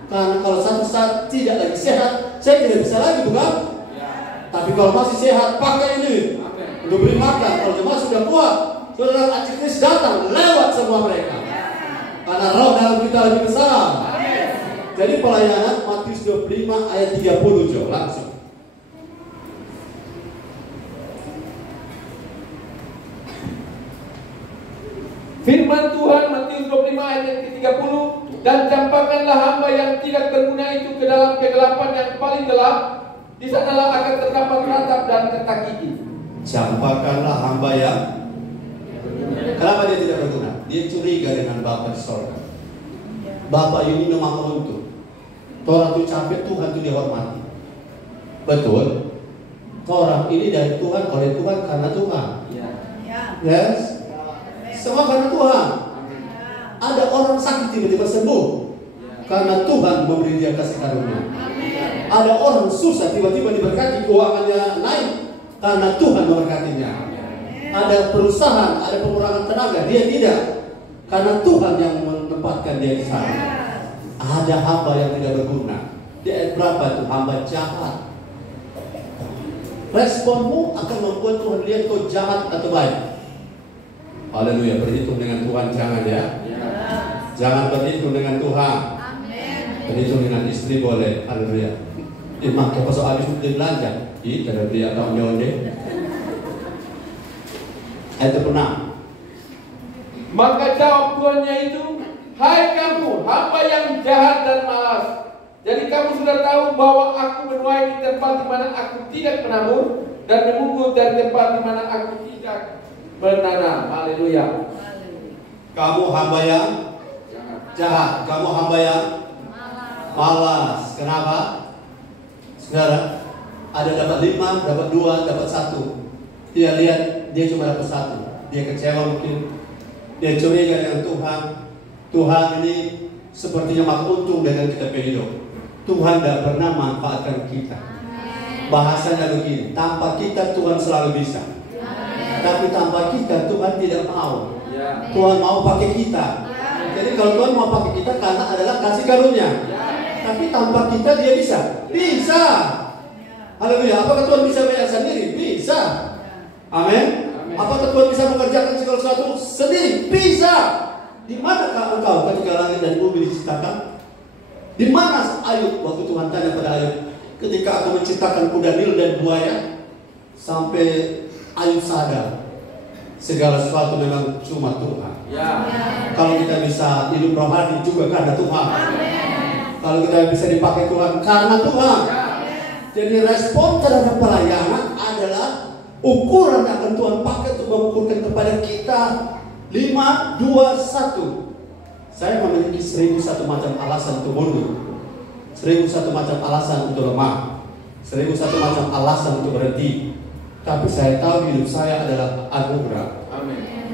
Karena kalau satu saat tidak lagi sehat, saya tidak bisa lagi, bukan? Tapi kalau masih sehat pakai ini. Untuk beri makan. Kalau jemaah sudah kuat, saudara aktivis datang lewat semua mereka. Karena roh dalam kita lebih besar. Jadi pelayanan Matius 25 ayat 30 Jo, langsung. Firman Tuhan Matius 25 ayat 30, dan campakkanlah hamba yang tidak berguna itu ke dalam kegelapan yang paling gelap, di sanalah akan terdapat ratap dan ketak gigi. Campakkanlah hamba yang, kenapa dia tidak berguna? Dia curiga dengan Bapa di sorga. Bapa ini memang untuk orang itu capek, Tuhan itu dihormati. Betul. Orang ini dari Tuhan, oleh Tuhan, karena Tuhan. Yes. Semua karena Tuhan. Ada orang sakit tiba-tiba sembuh karena Tuhan memberi dia kasih karunia. Ada orang susah tiba-tiba diberkati, keuangannya naik karena Tuhan memberkatinya. Ada perusahaan, ada pengurangan tenaga, dia tidak, karena Tuhan yang menempatkan dia di sana. Ada hamba yang tidak berguna. Di ayat berapa itu? Hamba jahat. Responmu akan membuat Tuhan lihat kau jahat atau baik. Haleluya, berhitung dengan Tuhan jangan ya. Jangan berhitung dengan Tuhan. Berhitung dengan istri boleh. Haleluya. Imam ke pasal habis untuk belanja. Tidak dia tahu nyonde. Ayat 6. Maka jawab tuannya itu, hai kamu hamba yang jahat dan malas. Jadi kamu sudah tahu bahwa aku menuai di tempat di mana aku tidak menabur dan memungut dari tempat di mana aku tidak menanam. Haleluya. Kamu hamba yang jahat, kamu hamba yang malas. Kenapa? Saudara, ada dapat 5, dapat 2, dapat 1. Dia lihat dia cuma dapat 1. Dia kecewa mungkin. Dia curiga dengan Tuhan. Tuhan ini sepertinya makan untung dengan kita hidup. Tuhan tidak pernah manfaatkan kita. Bahasanya begini, tanpa kita Tuhan selalu bisa. Tapi tanpa kita Tuhan tidak mau. Tuhan mau pakai kita. Jadi kalau Tuhan mau pakai kita karena adalah kasih karunia. Tapi tanpa kita dia bisa. Bisa. Haleluya. Apakah Tuhan bisa bayar sendiri? Bisa. Amin. Apakah Tuhan bisa mengerjakan segala sesuatu sendiri? Bisa. Di manakah engkau ketika langit dan bumi diciptakan? Di mana Ayub waktu Tuhan tanya pada Ayub, ketika aku menciptakan kuda nil dan buaya, sampai Ayub sadar segala sesuatu memang cuma Tuhan. Kalau kita bisa hidup rohani juga karena Tuhan. Kalau kita bisa dipakai Tuhan karena Tuhan. Jadi respon terhadap pelayanan adalah ukuran yang akan Tuhan pakai untuk mengukurkan kepada kita. 5, 2, 1. Saya memiliki 1001 macam alasan untuk mundur, 1001 macam alasan untuk lemah, 1001 macam alasan untuk berhenti. Tapi saya tahu hidup saya adalah anugerah,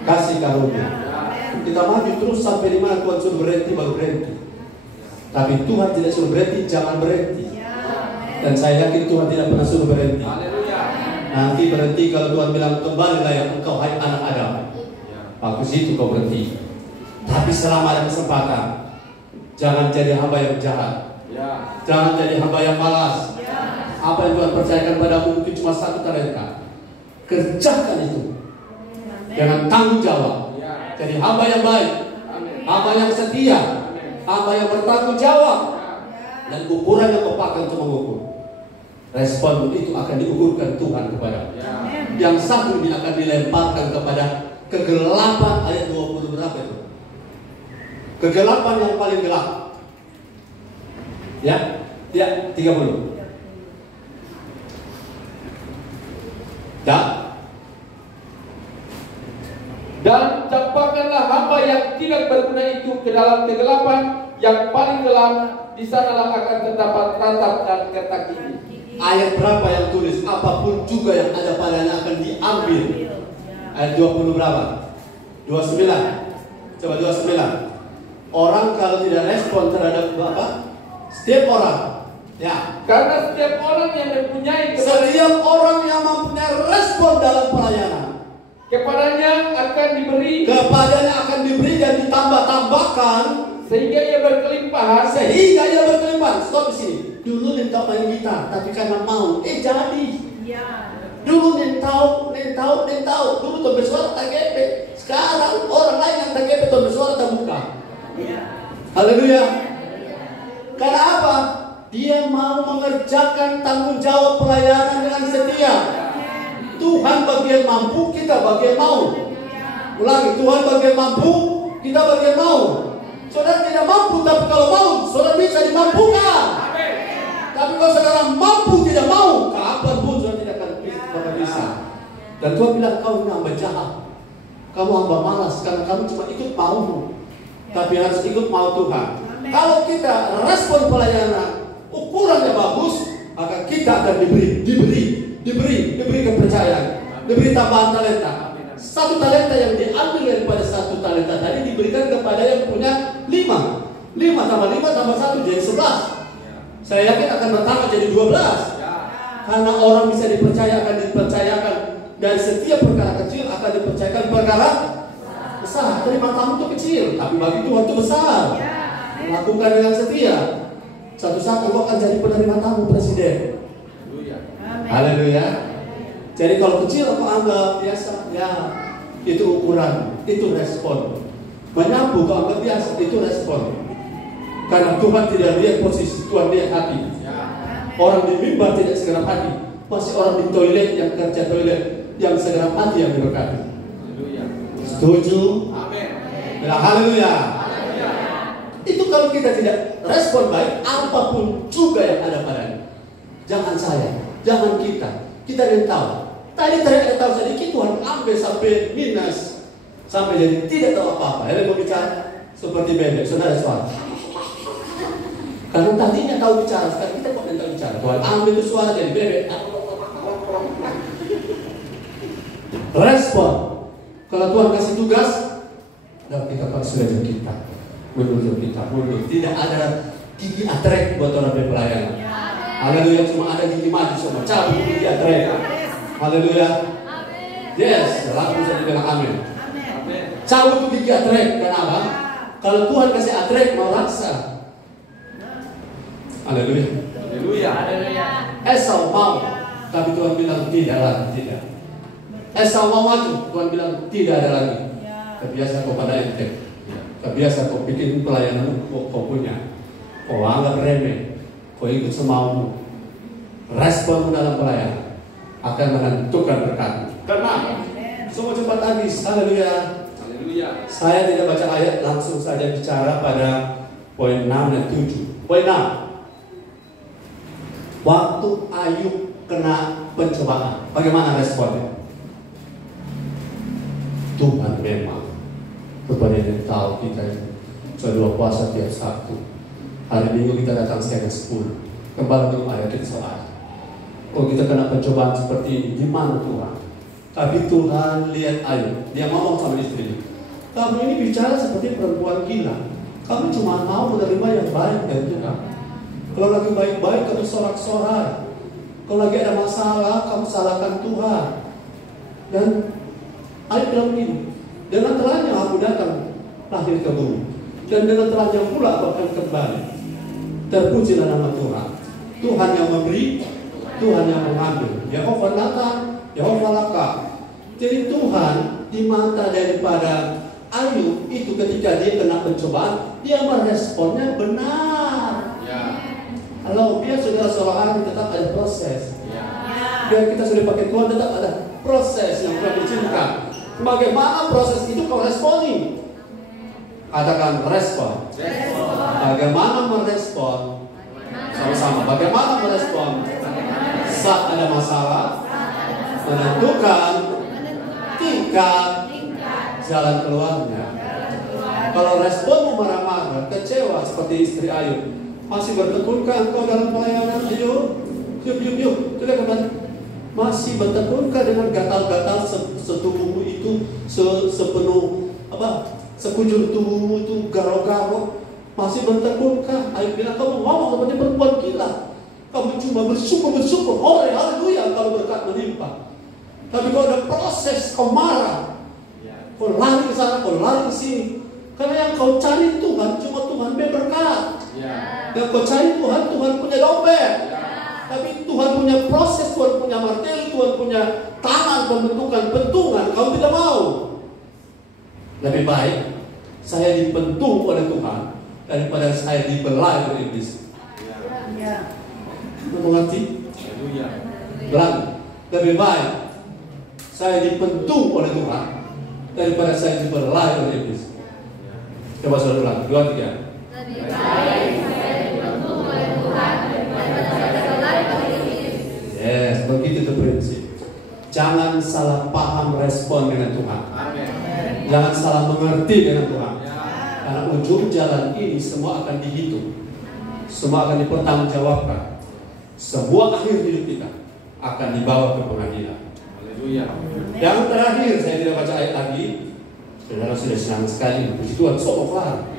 kasih karunia. Kita maju terus sampai di mana Tuhan suruh berhenti baru berhenti. Tapi Tuhan tidak suruh berhenti, jangan berhenti. Dan saya yakin Tuhan tidak pernah suruh berhenti. Nanti berhenti kalau Tuhan bilang kembalilah yang engkau hai anak Adam. Bagus itu kau berhenti. Tapi selama ada kesempatan, jangan jadi hamba yang jahat. Jangan jadi hamba yang malas. Apa yang Tuhan percayakan padamu mungkin cuma 1 talenta. Kerjakan itu dengan tanggung jawab. Jadi hamba yang baik, hamba yang setia, hamba yang bertanggung jawab. Dan ukuran yang kau pakai untuk mengukur, respon itu akan diukurkan Tuhan kepada. Yang satu ini akan dilemparkan kepada kegelapan. Ayat 20 berapa itu? Kegelapan yang paling gelap. Ya 30. Dan campakkanlah hamba yang tidak berguna itu ke dalam kegelapan yang paling gelap. Di sanalah akan terdapat ratap dan ketak gigi. Ayat berapa yang tulis? Apapun juga yang ada padanya akan diambil. Ayat 20 berapa? 29. Coba 29. Orang kalau tidak respon terhadap apa? Setiap orang, ya. Karena setiap orang yang mempunyai respon dalam pelayanan, kepadanya akan diberi dan ditambah-tambahkan sehingga ia berkelimpahan. Stop di sini. Dulu nentau main gitar, tapi karena mau, jadi. Dulu nentau. Dulu tuh bersuara tak gepe. Sekarang orang lain yang tak gepe tuh bersuara tak buka. Haleluya. Karena apa? Dia mau mengerjakan tanggung jawab pelayanan dengan setia. Tuhan bagian mampu, kita bagian mau. Ulangi, Tuhan bagian mampu, kita bagian mau. Saudara tidak mampu, tapi kalau mau, saudara bisa dimampukan. Tapi kalau saudara mampu tidak mau, kapan pun saudara tidak akan bisa. Dan Tuhan bilang, kau hamba jahat, kamu hamba malas karena kamu cuma ikut maumu. Tapi harus ikut mau Tuhan. Kalau kita respon pelayanan ukurannya bagus, maka kita akan diberi kepercayaan, diberi tambahan talenta. 1 talenta yang diambil daripada 1 talenta tadi diberikan kepada yang punya 5. 5 tambah 5 tambah 1 jadi 11. Saya yakin akan bertambah jadi 12. Karena orang bisa dipercayakan dari setiap perkara kecil akan dipercayakan perkara besar. Terima tamu itu kecil, tapi bagi Tuhan itu besar. Lakukan dengan setia. Suatu saat engkau akan jadi penerima tamu presiden. Haleluya. Jadi kalau kecil aku anggap biasa, ya itu ukuran, itu respon. Menyapu kau anggap biasa, itu respon. Karena Tuhan tidak lihat posisi, Tuhan lihat hati. Orang di mimbar tidak segenap hati, masih orang di toilet yang kerja toilet yang segenap hati yang diberkati. Setuju? Amin. Haleluya. Itu kalau kita tidak respon baik, apapun juga yang ada padanya. Jangan saya, jangan kita yang tahu. Tadi tidak tahu sedikit, Tuhan ambil sampai minus, sampai jadi tidak tahu apa-apa. Yang berbicara seperti bebek, saudara. Karena tadinya tahu bicara, sekarang kita kok tidak bicara. Tuhan ambil itu suara jadi bebek. Respon. Kalau Tuhan kasih tugas, dan kita sudah jadi kita. Menurut kita, tidak ada gigi atrek buat orang berpelayanan. Haleluya, cuma ada gigi mati semua. Cabut gigi atrek. Haleluya. Yes, lalu bisa dibilang amin. Cabut gigi atrek. Kenapa? Kalau Tuhan kasih atrek mau raksa. Haleluya. Esau mau, tapi Tuhan bilang tidak lagi, tidak. Esau mau maju, Tuhan bilang tidak ada lagi. Kebiasa kau pada ente, kebiasa kau bikin pelayanan kau punya, kau anggap remeh, kau ikut semaumu. Respon dalam pelayanan akan menentukan berkat. Karena semua cepat habis. Haleluya. Saya tidak baca ayat, langsung saja bicara pada poin 6 dan 7. Poin 6. Waktu Ayub kena pencobaan, bagaimana responnya? Tuhan memang kepada yang tahu kita sudah puasa tiap Sabtu. Hari Minggu kita datang setengah 10. Kembali ke ayat kita soal. Oh, kita kena pencobaan seperti ini, gimana Tuhan? Tapi Tuhan lihat Ayub, dia ngomong sama istrinya, kamu ini bicara seperti perempuan gila. Kamu cuma mau menerima yang baik dari Tuhan. Kalau lagi baik-baik kamu sorak-sorai. Kalau lagi ada masalah kamu salahkan Tuhan. Dan Ayub bilang begini, dengan terangnya aku datang lahir ke bumi, dan dengan terangnya pula aku akan kembali. Terpujilah nama Tuhan. Tuhan yang memberi, Tuhan yang mengambil. Yehova Natan, Yehova Laka. Jadi Tuhan di mata daripada Ayub itu ketika dia kena pencobaan, dia meresponnya benar. Kalau biar saudara solahan tetap ada proses. Biar kita sudah pakai Tuhan tetap ada proses yang Tuhan izinkan. Bagaimana proses itu kau responi? Katakan respon. Bagaimana merespon? Sama-sama. Bagaimana merespon? Saat ada masalah, menentukan tingkat jalan keluarnya. Kalau responmu marah-marah, kecewa seperti istri Ayub, masih bertekunkah engkau dalam pelayanan? Ayo, yuk, sudah kembali. Masih bertekunkah dengan gatal-gatal setubuhmu itu, sepenuh sekujur tubuhmu itu garau-garau? Masih bertekunkah? Ayub bilang, kamu ngomong seperti perempuan gila. Kamu cuma bersyukur. Oh, haleluya kalau berkat menimpa. Tapi kalau ada proses, kau marah, kau lari ke sana, kau lari ke sini. Karena yang kau cari Tuhan, cuma Tuhan berkat. Yang kau cari Tuhan punya dompet. Tapi Tuhan punya proses, Tuhan punya marteli, Tuhan punya tangan pembentukan pentungan. Kau tidak mau. Lebih baik saya dipentung oleh Tuhan daripada saya dibelai oleh iblis. Mengerti? Bilang, lebih baik saya dipentung oleh Tuhan daripada saya dibelai oleh iblis. Coba saudara ulang, 2, 3. Lebih baik saya dipentung oleh Tuhan daripada saya dibelai oleh iblis. Yes, begitu itu prinsip. Jangan salah paham respon dengan Tuhan. Jangan salah mengerti dengan Tuhan. Karena ujung jalan ini semua akan dihitung, semua akan dipertanggungjawabkan. Semua akhir hidup kita akan dibawa ke pengadilan. Haleluya. Yang terakhir, saya tidak baca ayat lagi. Saudara sudah senang sekali, puji Tuhan, sokoklah.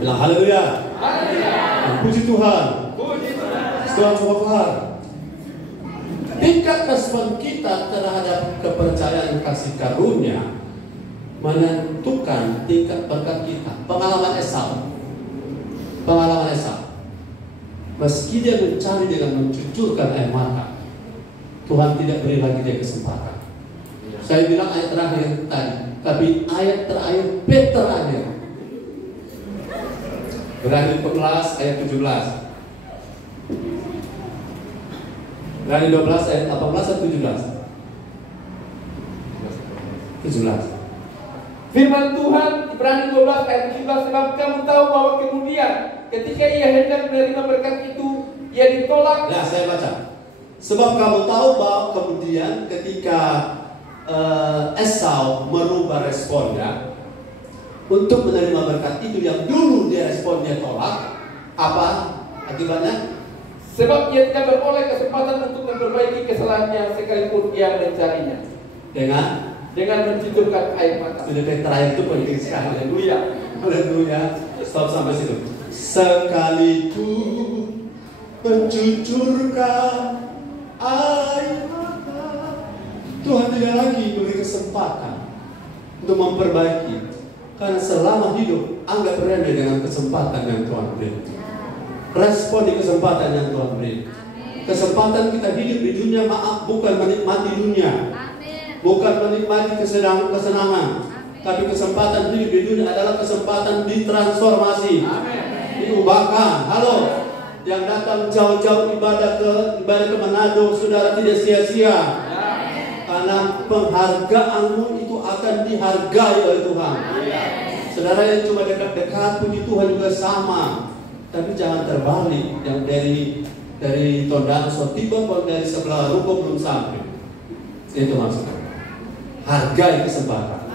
Bilang haleluya. Haleluya. Puji Tuhan. Puji Tuhan. Tuhan sokoklah. Tingkat respon kita terhadap kepercayaan kasih karunia menentukan tingkat berkat kita. Pengalaman Esau. Meski dia mencari dengan mencucurkan air mata, Tuhan tidak beri lagi dia kesempatan. Saya bilang ayat terakhir tadi, tapi ayat terakhir. Berani 14 ayat 17. Berani 12 ayat 18 atau 17? 17. Firman Tuhan Ibrani 12 ayat 17, sebab kamu tahu bahwa kemudian ketika ia hendak menerima berkat itu, ia ditolak. Nah, saya baca. Sebab kamu tahu bahwa kemudian ketika Esau merubah responnya untuk menerima berkat itu yang dulu dia responnya tolak, apa akibatnya? Sebab ia tidak beroleh kesempatan untuk memperbaiki kesalahannya sekalipun ia mencarinya. Dengan mencucurkan air mata. Sudah terakhir itu penting sekali. Haleluya. Haleluya. Stop sampai situ. Sekaligus mencucurkan air mata. Tuhan tidak lagi memberi kesempatan untuk memperbaiki. Karena selama hidup anggap remeh dengan kesempatan yang Tuhan beri. Respon di kesempatan yang Tuhan beri. Kesempatan kita hidup di dunia, maaf, bukan menikmati dunia, bukan menikmati kesenangan, tapi kesempatan hidup di dunia adalah kesempatan ditransformasi, diubahkan. Halo, yang datang jauh-jauh ibadah ke Manado, saudara tidak sia-sia, karena penghargaanmu itu akan dihargai oleh Tuhan. Saudara yang cuma dekat-dekat, puji Tuhan juga sama. Tapi jangan terbalik, yang dari Tondano tiba pun dari sebelah ruko belum sampai. Itu maksudnya. Hargai kesempatan.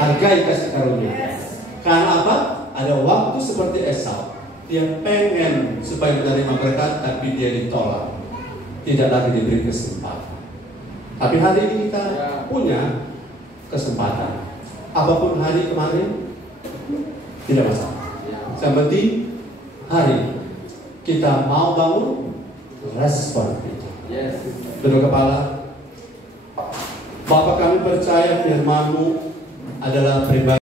Hargai kasih karunia. Karena apa? Ada waktu seperti Esau. Dia pengen supaya menerima berkat, tapi dia ditolak. Tidak lagi diberi kesempatan. Tapi hari ini kita punya kesempatan. Apapun hari kemarin, tidak masalah. Yang penting hari kita mau bangun, respon kita. Duduk kepala. Bapak, kami percaya firman-Mu adalah pribadi.